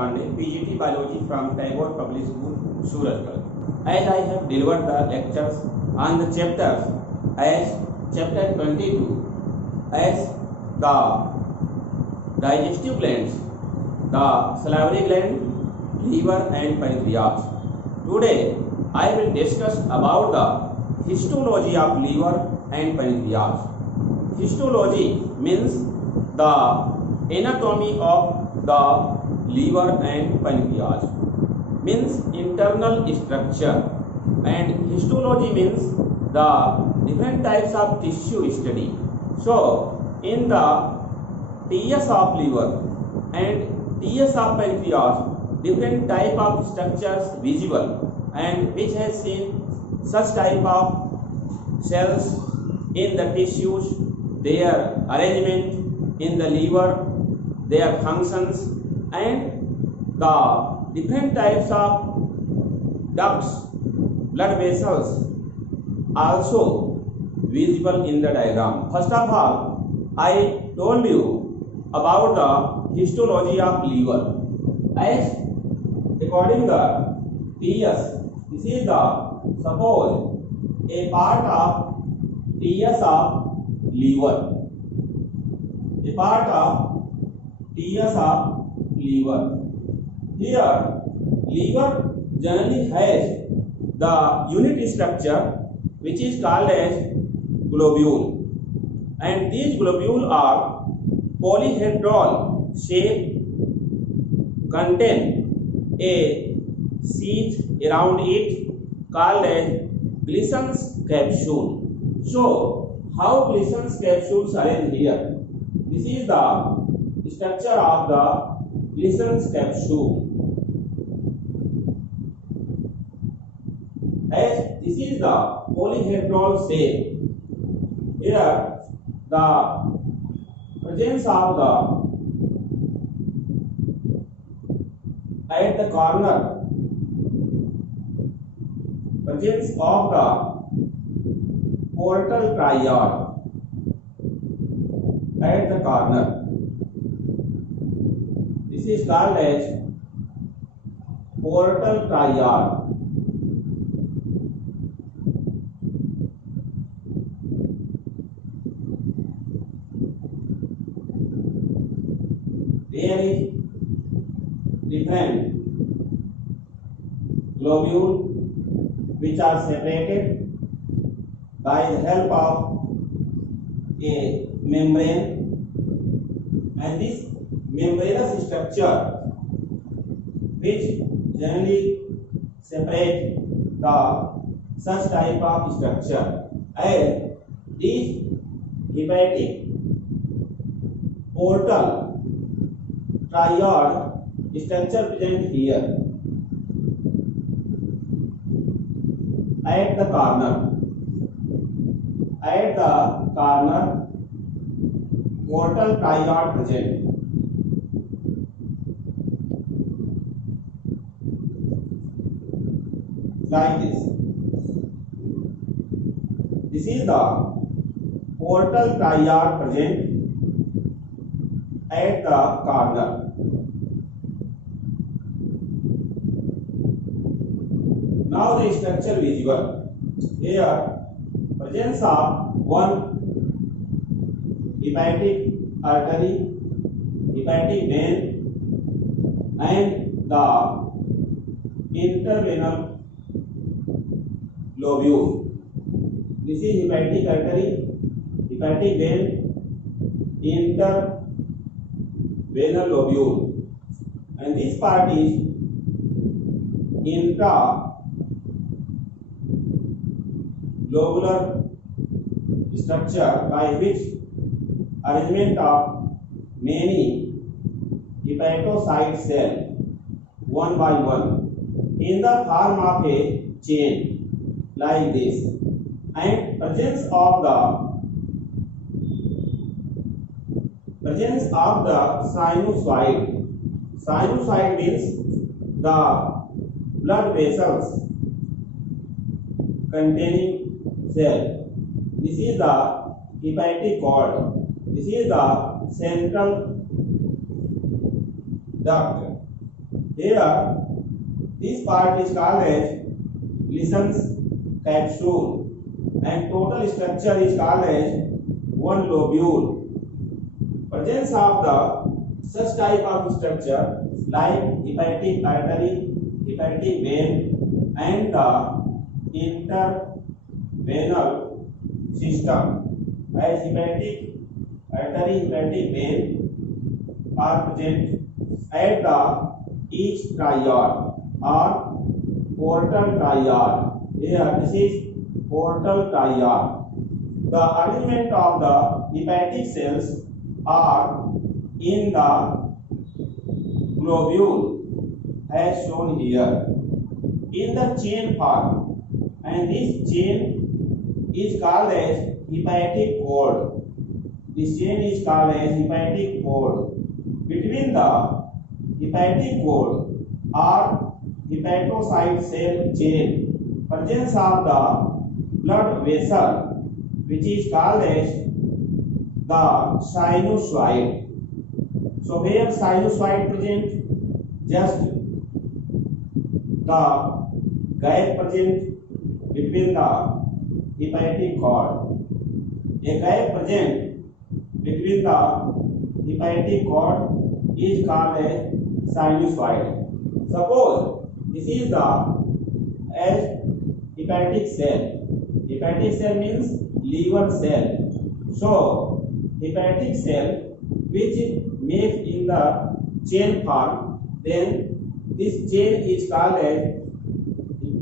Deshpande, PGT Biology from Tagore Public School, Surajgarh. As I have delivered the lectures on the chapters as chapter 22 as the digestive glands, the salivary gland, liver and pancreas. Today I will discuss about the histology of liver and pancreas. Histology means the anatomy of the liver and pancreas, means internal structure, and histology means the different types of tissue study. So in the TS of liver and TS of pancreas, different type of structures visible, and which has seen such type of cells in the tissues, their arrangement in the liver, their functions, and the different types of ducts, blood vessels also visible in the diagram. First of all, I told you about the histology of liver. As according the TS, this is the suppose a part of TS of liver, a part of TS of liver. Here, liver generally has the unit structure which is called as globule, and these globules are polyhedral shape, contain a sheath around it called as Gleason's capsule. So, how Gleason's capsules are in here? This is the structure of the Gleason's capsule. As this is the polyhedral shape, here the presence of the at the corner, presence of the portal triad at the corner. This is called as portal triad. There is different globules which are separated by the help of a membrane, and this membranous structure which generally separate the such type of structure, and this hepatic portal triad structure present here at the corner. At the corner, portal triad present. Like this. This is the portal triad present at the corner. Now the structure visible. Here, presence of one hepatic artery, hepatic vein, and the intervenal lobule. This is hepatic artery, hepatic vein, intervenal lobule, and this part is intralobular structure by which arrangement of many hepatocyte cells one by one in the form of a chain like this, and presence of the sinusoid. Sinusoid means the blood vessels containing cell. This is the hepatic cord. This is the central duct. Here, this part is called as Gleason's capsule, and total structure is called as one lobule. Presence of the such type of structure like hepatic artery, hepatic vein, and the intervenal system, as hepatic artery, hepatic vein are present at the each triad or portal triad. Here, this is portal triad. The arrangement of the hepatic cells are in the globule as shown here in the chain form, and this chain is called as hepatic cord. This chain is called as hepatic cord. Between the hepatic cord or hepatocyte cell chain, presence of the blood vessel, which is called as the sinusoid. So where sinusoid present, just the gap present between the hepatic cord. A gap present between the hepatic cord is called as sinusoid. Suppose this is the as hepatic cell. Hepatic cell means liver cell. So hepatic cell which makes in the chain form, then this chain is called as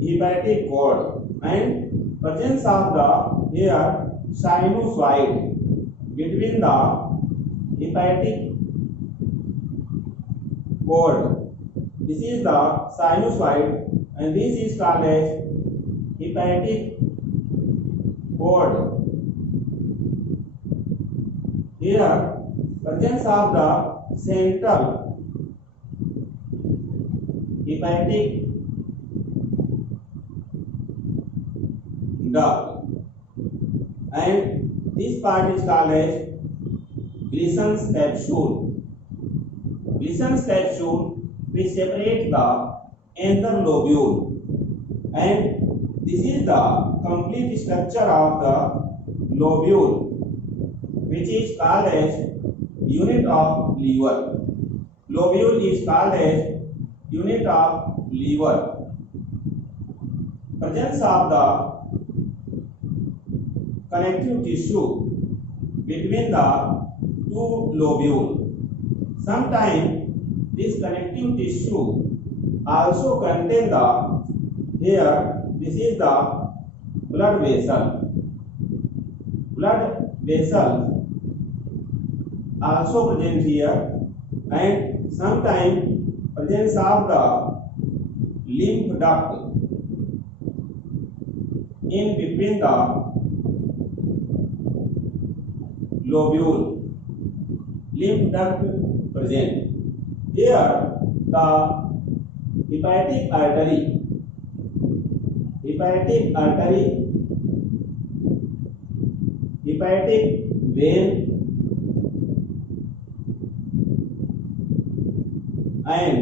hepatic cord, and presence of the here sinusoid between the hepatic cord. This is the sinusoid, and this is called as hepatic cord. Here, presence of the central hepatic duct, and this part is called as Gleason's capsule. Gleason's capsule which separates the interlobule, and this is the complete structure of the lobule, which is called as unit of liver. Lobule is called as unit of liver. Presence of the connective tissue between the two lobules. Sometimes this connective tissue also contain the, here this is the blood vessel. Blood vessel also present here, and sometimes presence of the lymph duct in between the lobule. Lymph duct present. Here the hepatic artery, hepatic vein, and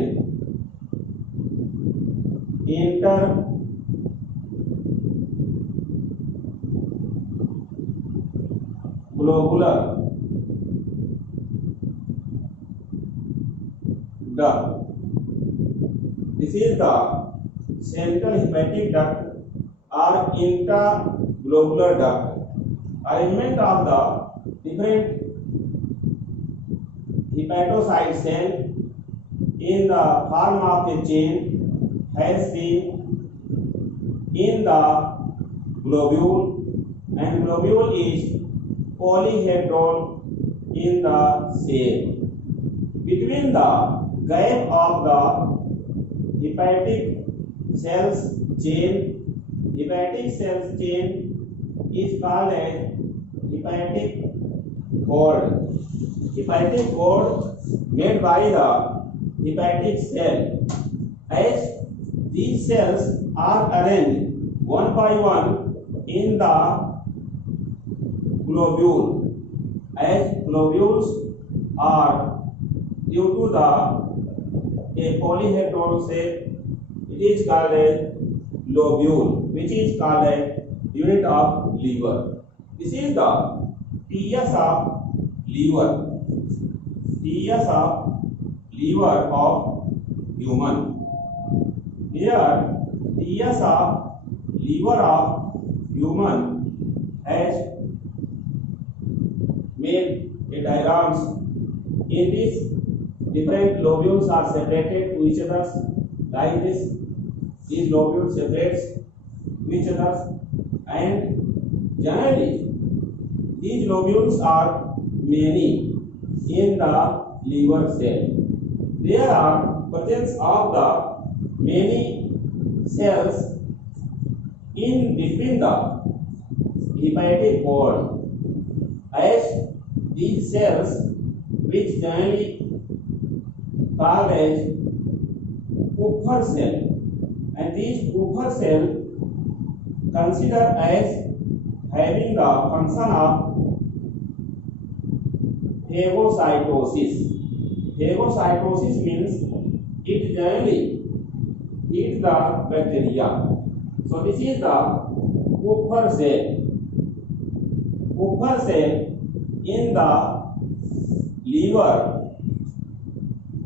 interglobular duct. This is the central hepatic duct or interglobular duct. Arrangement of the different hepatocyte cell in the form of a chain has been in the globule, and globule is polyhedron in the shape. Between the gap of the hepatic cells chain, hepatic cells chain is called as hepatic cord. Hepatic cord made by the hepatic cell. As these cells are arranged one by one in the globule, as globules are due to the a polyhedral shape, it is called as lobule, which is called a unit of liver. This is the TS of liver. TS of liver of human. Here TS of liver of human has made a diagrams. In this, different lobules are separated to each other like this. These lobules separates to each other, and generally these lobules are many in the liver cell. There are presence of the many cells in between the hepatic wall, as these cells, which generally called as Kupffer cell, and these Kupffer cell considered as having the function of phagocytosis. Phagocytosis means it generally eats the bacteria. So this is the Kupffer cell. Kupffer cell in the liver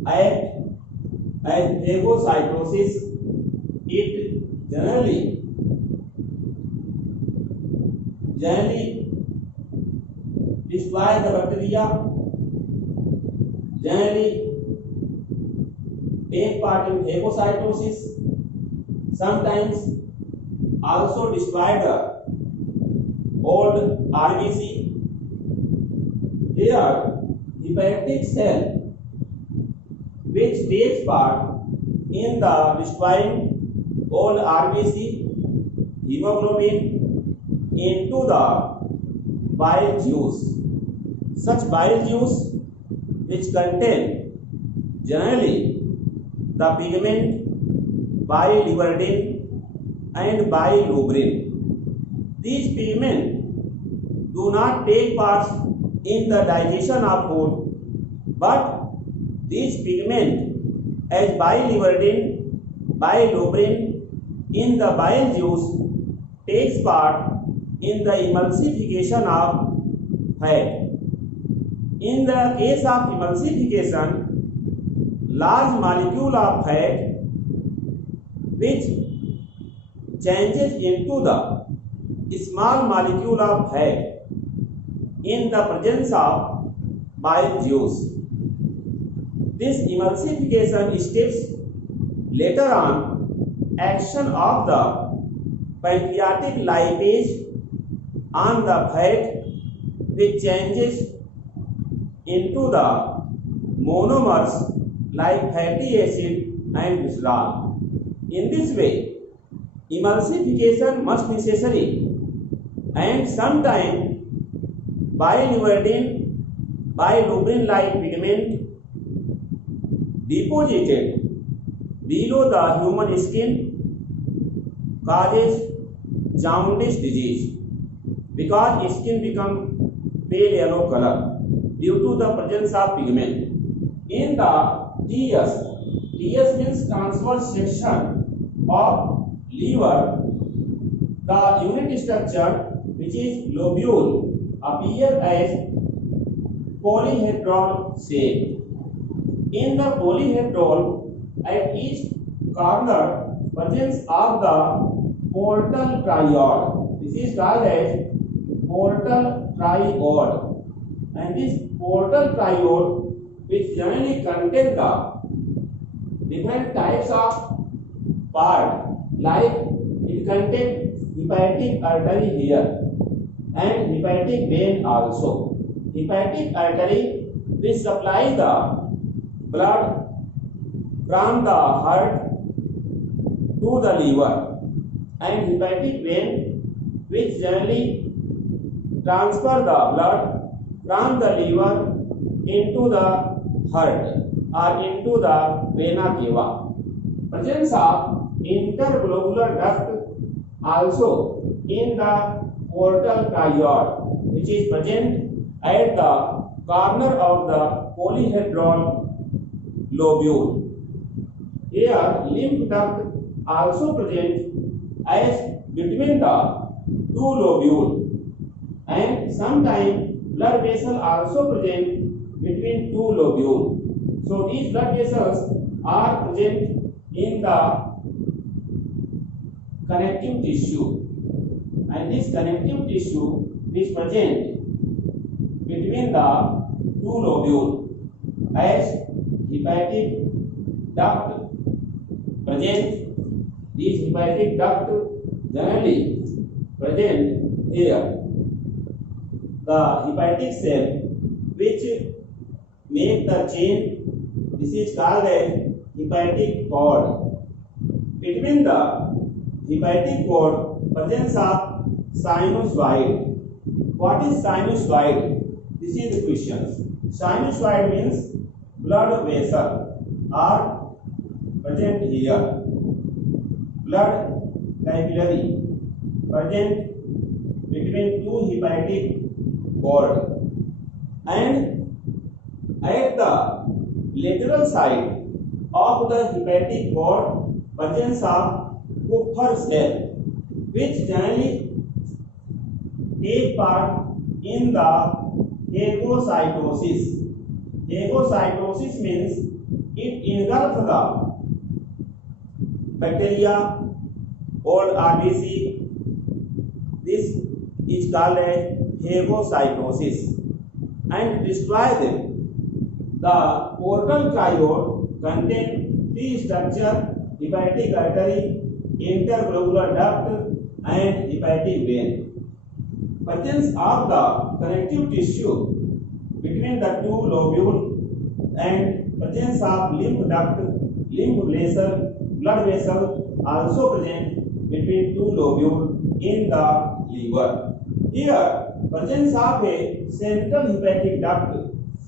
act as phagocytosis. It generally destroys the bacteria, generally take part in phagocytosis, sometimes also destroy the old RBC. Here, hepatic cell, which takes part in the destroying old RBC, hemoglobin, into the bile juice. Such bile juice, which contain generally the pigment biliverdin and bilirubin. These pigments do not take part in the digestion of food, but these pigments as biliverdin, bilirubin in the bile juice takes part in the emulsification of fat. In the case of emulsification, large molecule of fat which changes into the small molecule of fat in the presence of bile juice. This emulsification steps later on action of the pancreatic lipase on the fat, which changes into the monomers like fatty acid and glycerol. In this way, emulsification must necessary, and sometimes biliverdin, bilirubin-like pigment deposited below the human skin causes jaundice disease, because skin become pale yellow color due to the presence of pigment. In the TS means transverse section of liver, the unit structure, which is lobule, appear as polyhedral shape. In the polyhedral, at each corner, presence of the portal triode. This is called as portal triode, and this portal triode, which generally contain the different types of part, like it contains hepatic artery here and hepatic vein also. Hepatic artery, which supply the blood from the heart to the liver, and hepatic vein, which generally transfer the blood from the liver into the heart or into the vena cava. Presence of interglobular duct also in the portal triode, which is present at the corner of the polyhedral lobule. Here, lymph duct also present as between the two lobule, and sometimes blood vessel also present between two lobule. So these blood vessels are present in the connective tissue, and this connective tissue is present between the two lobule as hepatic duct present. These hepatic duct generally present here. The hepatic cell which make the chain, this is called as hepatic cord. Between the hepatic cord presence of sinusoid. What is sinusoid? This is the question. Sinusoid means blood vessel are present here. Blood capillary present between two hepatic cord, and at the lateral side of the hepatic cord presence of Kupffer cell which generally take part in the phagocytosis. Phagocytosis means it engulfs the bacteria, old RBC. This is called as phagocytosis and destroy them. The portal triode contain three structures: hepatic artery, interglobule duct, and hepatic vein. Presence of the connective tissue between the two lobule and presence of lymph duct, lymph vessel, blood vessel also present between two lobule in the liver. Here, presence of a central hepatic duct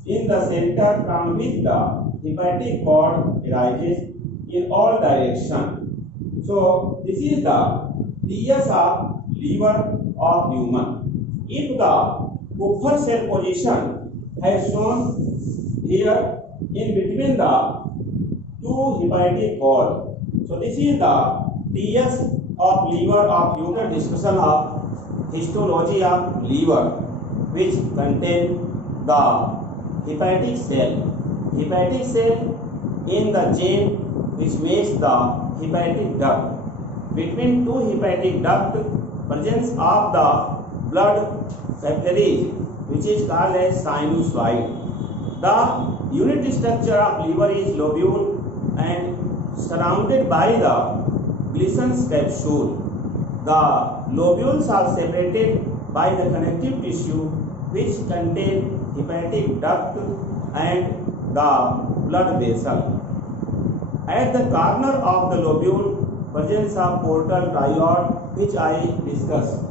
in the center from which the hepatic cord arises in all directions. So, this is the TS of liver of human. If the Kupffer cell position has shown here in between the two hepatic cord, so this is the TS of liver of human. Discussion of histology of liver, which contain the hepatic cell. Hepatic cell in the chain which makes the hepatic duct. Between two hepatic duct, presence of the blood capillaries, which is called as sinusoid. The unit structure of liver is lobule and surrounded by the Gleason's capsule. The lobules are separated by the connective tissue which contain hepatic duct and the blood vessel. At the corner of the lobule, presence of portal triode, which I discussed.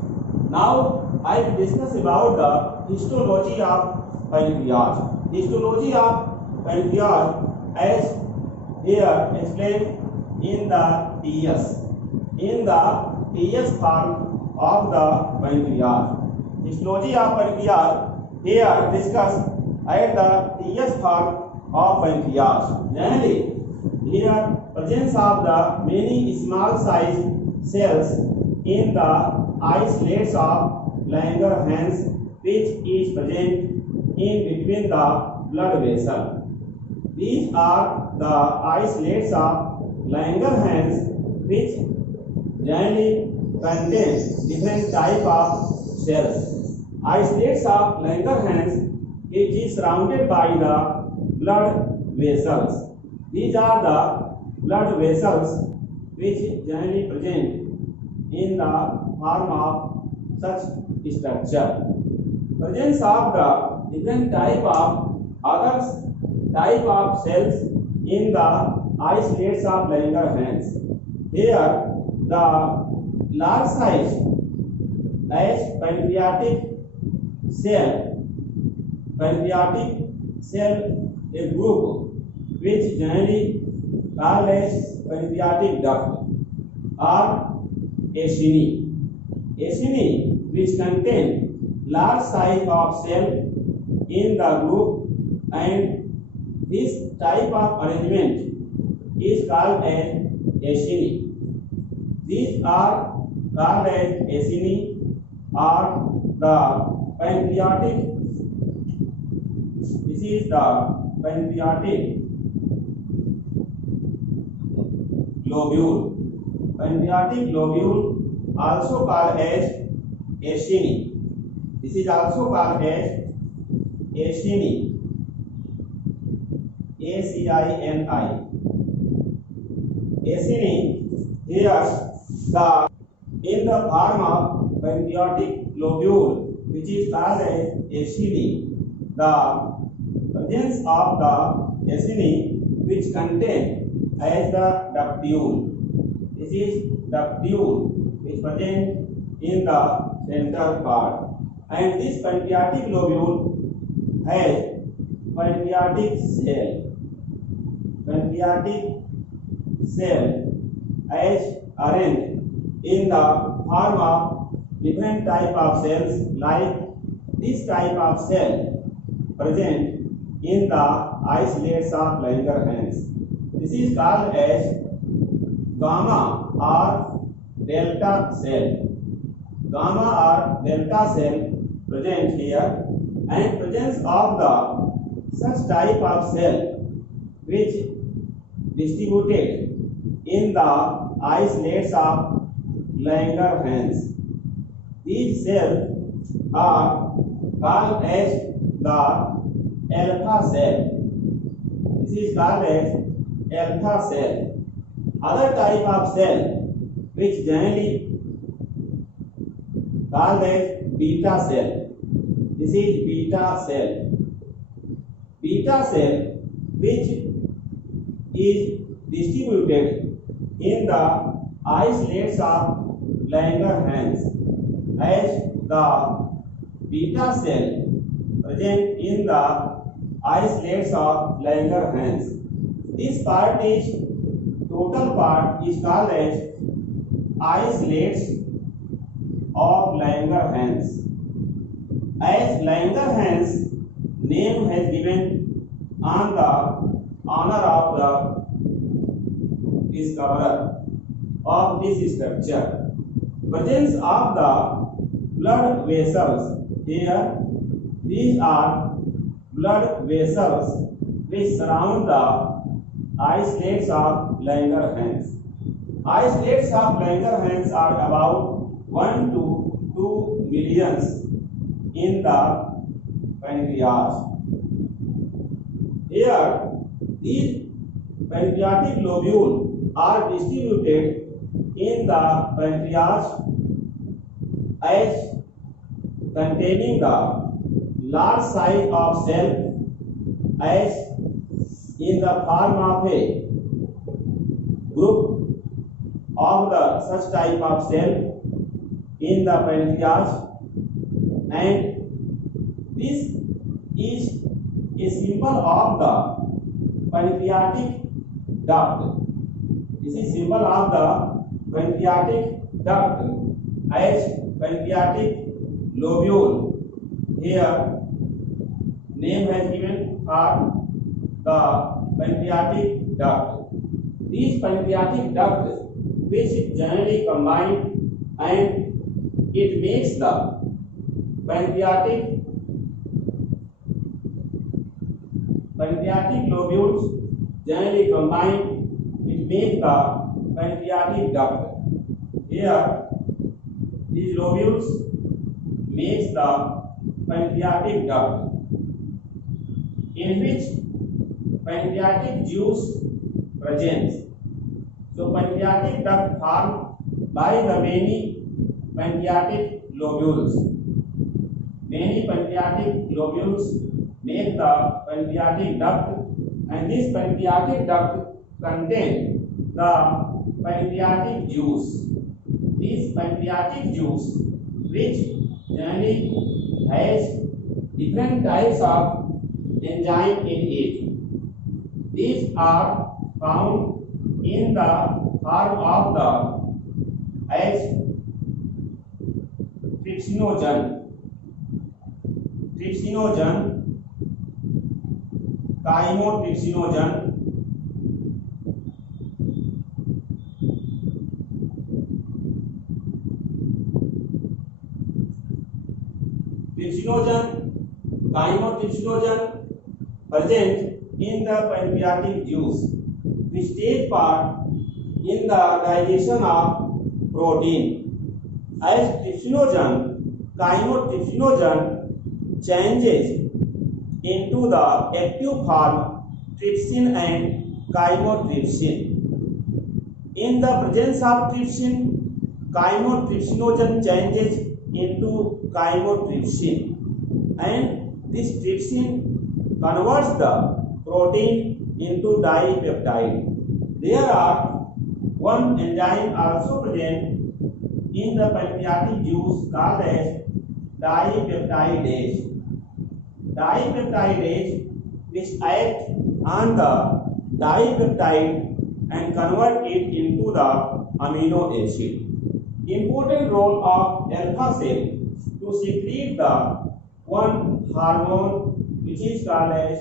Now I will discuss about the histology of pancreas. Histology of pancreas as here explained in the TS. In the TS form of the pancreas. Histology of pancreas here discussed at the TS form of pancreas. Generally, here presence of the many small size cells in the islets of Langerhans, which is present in between the blood vessel. These are the islets of Langerhans, which generally contain different type of cells. Islets of Langerhans, which is surrounded by the blood vessels. These are the blood vessels which generally present in the form of such structure. Presence of the different type of other type of cells in the islets of Langerhans. Here, the large size as pancreatic cell a group which generally called as pancreatic duct or acini. Acini which contain large size of cell in the group, and this type of arrangement is called as acini. These are called as acini or the pancreatic. This is the pancreatic lobule. Pancreatic lobule also called as acini. This is also called as acini. ACINI. Acini here the in the form of pancreatic lobule, which is called as acini. The presence of the acini which contain as the ductule. This is ductule which present in the central part, and this pancreatic lobule has pancreatic cell. Pancreatic cell as arranged in the form of different type of cells, like this type of cell present in the islets of Langerhans. This is called as gamma or delta cell. Gamma or delta cell present here, and presence of the such type of cell which distributed in the islets of Langerhans. These cells are called as the alpha cell. This is called as alpha cell. Other type of cell which generally called as beta cell. This is beta cell. Beta cell which is distributed in the islets of Langerhans as the beta cell present in the islets of Langerhans. This part is total part is called as islets of Langerhans. As Langerhans name has given on the honor of the discoverer of this structure. Presence of the blood vessels here. These are blood vessels which surround the islets of Langerhans. Islets of Langerhans are about 1 to 2 millions in the pancreas. Here, these pancreatic lobules are distributed in the pancreas as containing the large size of cell as in the form of a group of the such type of cell in the pancreas, and this is a symbol of the pancreatic duct. This is symbol of the pancreatic duct as pancreatic lobule. Here name has given for the pancreatic duct. These pancreatic duct which generally combine, and it makes the pancreatic lobules generally combine, it makes the pancreatic duct. Here these lobules makes the pancreatic duct, in which pancreatic juice presents. So pancreatic duct formed by the many pancreatic lobules. Many pancreatic lobules make the pancreatic duct, and this pancreatic duct contains the pancreatic juice. This pancreatic juice, which generally has different types of enzyme in it. These are found in the form of the as trypsinogen, chymotrypsinogen, trypsinogen, chymotrypsinogen present in the pancreatic juice, which take part in the digestion of protein. As trypsinogen, chymotrypsinogen changes into the active form trypsin and chymotrypsin. In the presence of trypsin, chymotrypsinogen changes into chymotrypsin, and this trypsin converts the protein into dipeptide. There are one enzyme also present in the pancreatic juice called as dipeptidase. Dipeptidase which act on the dipeptide and convert it into the amino acid. Important role of alpha cell to secrete the one hormone which is called as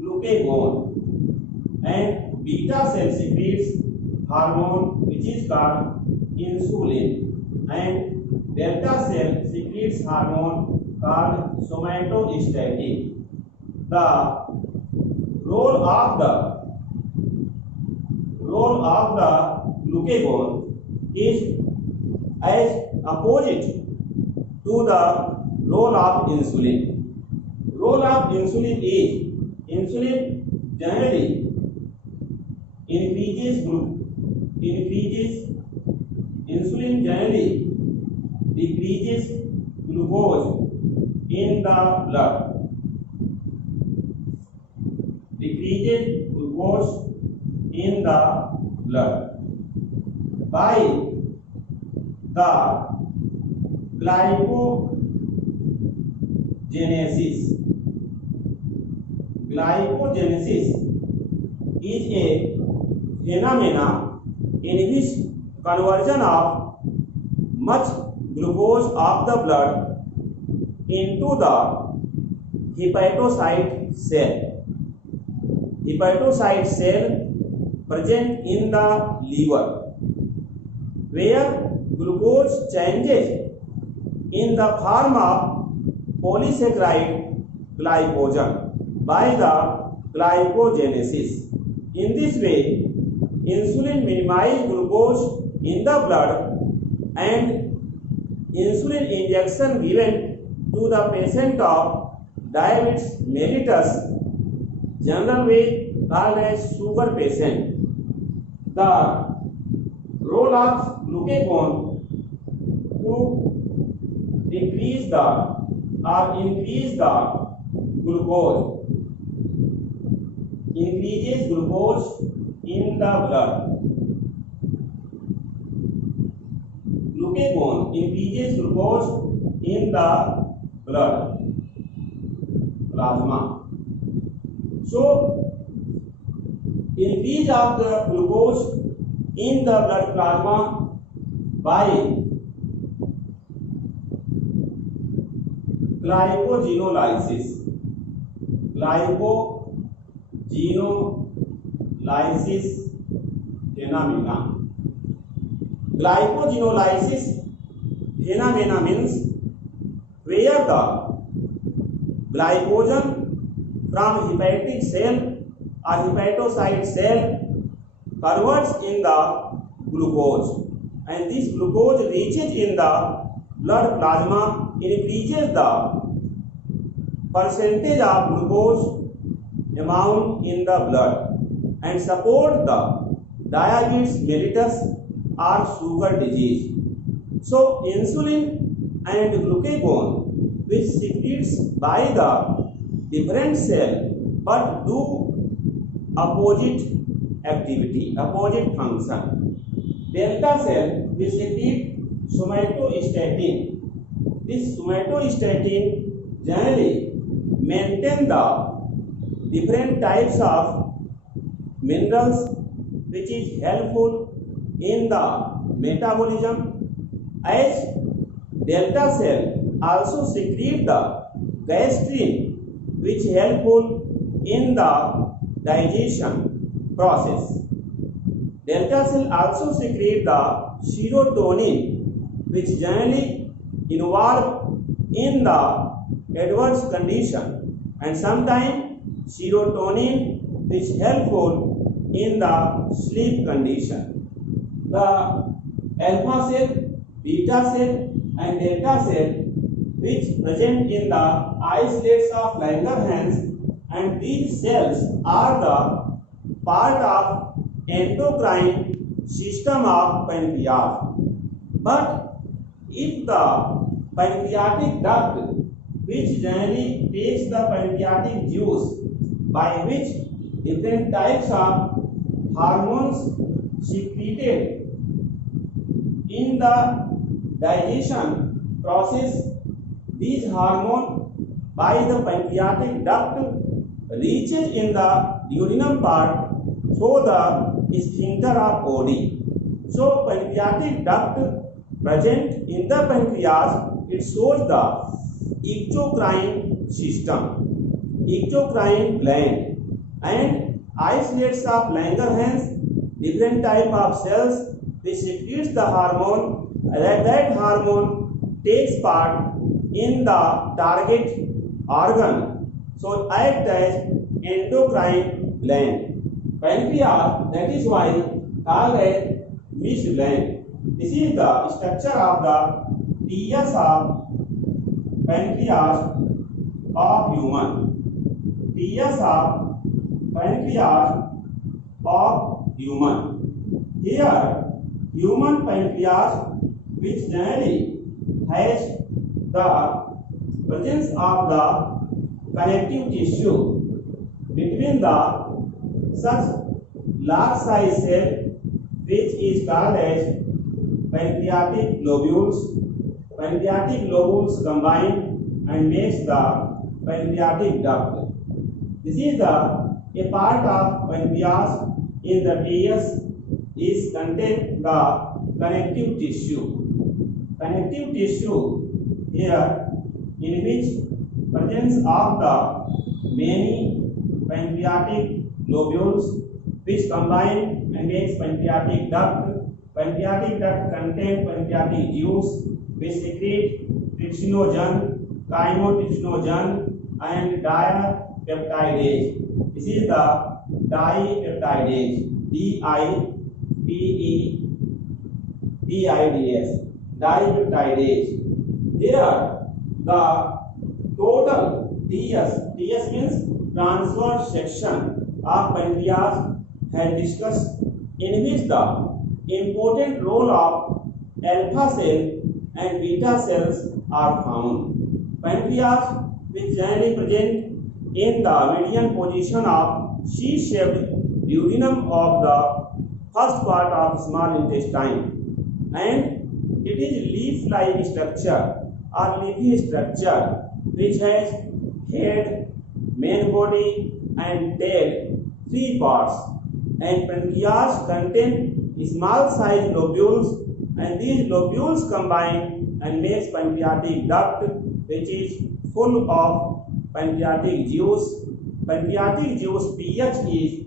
glucagon, and beta cell secretes hormone which is called insulin, and delta cell secretes hormone called somatostatin. The role of the glucagon is as opposite to the role of insulin. Role of insulin is insulin generally decreases glucose in the blood. Decreases glucose in the blood by the glycogenesis. Glycogenesis is a phenomena in which conversion of much glucose of the blood into the hepatocyte cell. Hepatocyte cell present in the liver, where glucose changes in the form of polysaccharide glycogen by the glycogenesis. In this way, insulin minimizes glucose in the blood, and insulin injection given to the patient of diabetes mellitus, general way called as sugar patient. The role of glucagon to decrease the or increase the glucose, increases glucose in the blood. Glucagon increases glucose in the blood plasma. So, increase of the glucose in the blood plasma by glycogenolysis. Glycogenolysis phenomena. Glycogenolysis phenomena means where the glycogen from hepatic cell or hepatocyte cell converts in the glucose, and this glucose reaches in the blood plasma, increases the percentage of glucose amount in the blood and support the diabetes mellitus or sugar disease. So insulin and glucagon, which secretes by the different cell but do opposite activity, opposite function. Delta cell will secrete somatostatin. This somatostatin generally maintain the different types of minerals which is helpful in the metabolism, as delta cell also secrete the gastrin which helpful in the digestion process. Delta cell also secrete the serotonin which generally involved in the adverse condition, and sometimes serotonin is helpful in the sleep condition. The alpha cell, beta cell, and delta cell which present in the islets of Langerhans, and these cells are the part of endocrine system of pancreas. But if the pancreatic duct, which generally takes the pancreatic juice, by which different types of hormones secreted in the digestion process, these hormones by the pancreatic duct reaches in the duodenum part through the sphincter of OD. So pancreatic duct present in the pancreas, it shows the exocrine system, exocrine gland, and islets of Langerhans, different type of cells which secretes the hormone, that hormone takes part in the target organ, so act as endocrine gland. Pancreas, that is why called as mixed gland. This is the structure of the TS of pancreas of human. TS of pancreas of human. Here, human pancreas, which generally has the presence of the connective tissue between the such large size cell, which is called as pancreatic lobules. Pancreatic lobules combine and makes the pancreatic duct. This is a part of pancreas in the TS is contain the connective tissue. Connective tissue here, in which presence of the many pancreatic lobules which combine and makes pancreatic duct. Pancreatic duct contain pancreatic juice which secrete trypsinogen, chymotrypsinogen, and dipeptidase. This is the dipeptidase, dipeptidase, dipeptidase. Here the total TS means transverse section of pancreas had discussed, in which the important role of alpha cell and beta cells are found. Pancreas, which generally present in the median position of C-shaped duodenum of the first part of small intestine, and it is leaf-like structure or leafy structure which has head, main body, and tail, three parts, and pancreas contain small size lobules, and these lobules combine and makes pancreatic duct which is full of pancreatic juice. Pancreatic juice pH is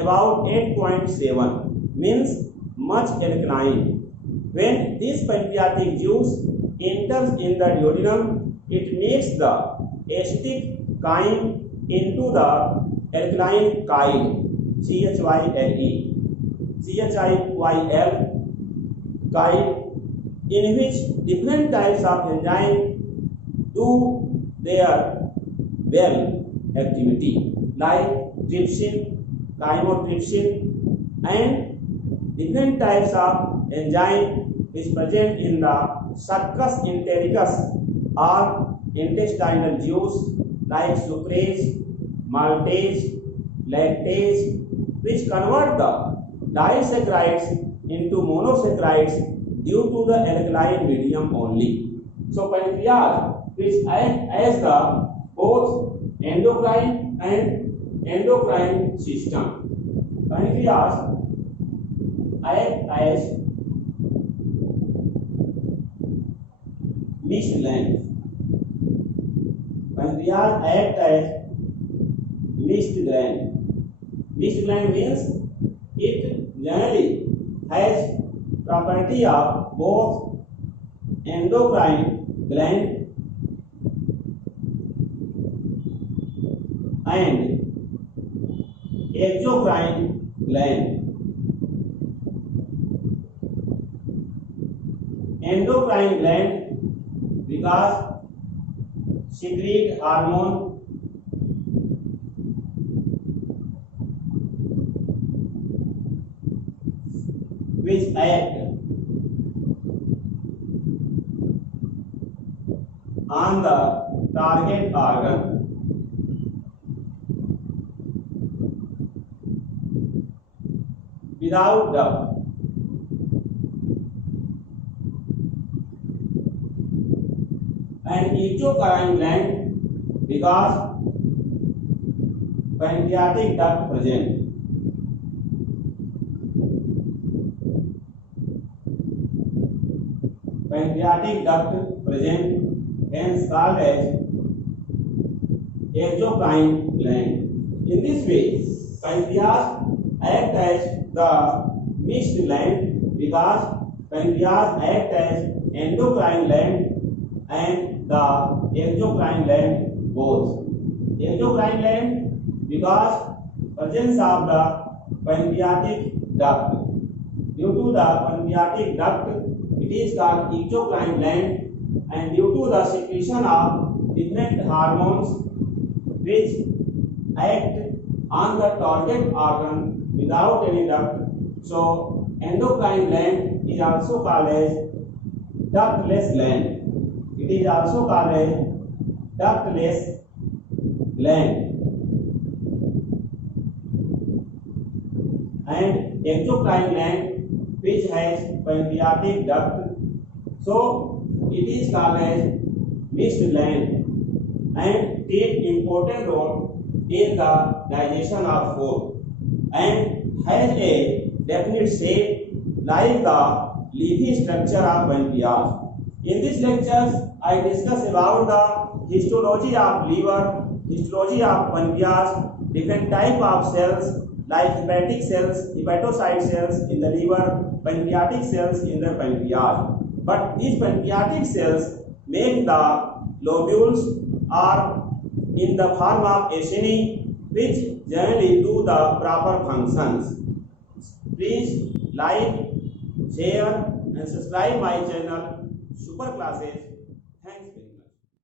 about 8.7, means much alkaline. When this pancreatic juice enters in the duodenum, it makes the acetic chyme into the alkaline chyle, CHYL, chyle, in which different types of enzyme do their well activity, like trypsin, chymotrypsin, and different types of enzyme is present in the succus entericus or intestinal juice, like sucrase, maltase, lactase, which convert the disaccharides into monosaccharides due to the alkaline medium only. So pancreas, which acts as the both endocrine and endocrine system. Pancreas acts as mixed gland. Pancreas acts as mixed gland. Mixed gland means it generally has property of both endocrine gland and exocrine gland. Endocrine gland because secrete hormone which act on the target organ without duct. And exocrine gland because pancreatic duct present. Pancreatic duct present, hence called as exocrine gland. In this way, pancreas act as the mixed gland because pancreas act as endocrine gland and the exocrine gland both. Exocrine gland because presence of the pancreatic duct. Due to the pancreatic duct, it is called exocrine gland, and due to the secretion of different hormones which act on the target organ without any duct, so endocrine gland is also called as ductless gland. It is also called as ductless gland. And exocrine gland which has pancreatic duct, so it is called as mixed gland and take important role in the digestion of food and has a definite shape like the leafy structure of pancreas. In this lectures, I discuss about the histology of liver, histology of pancreas, different type of cells like hepatic cells, hepatocyte cells in the liver, pancreatic cells in the pancreas. But these pancreatic cells make the lobules or in the form of acini which generally do the proper functions. Please like, share and subscribe my channel Super Classes. Thanks.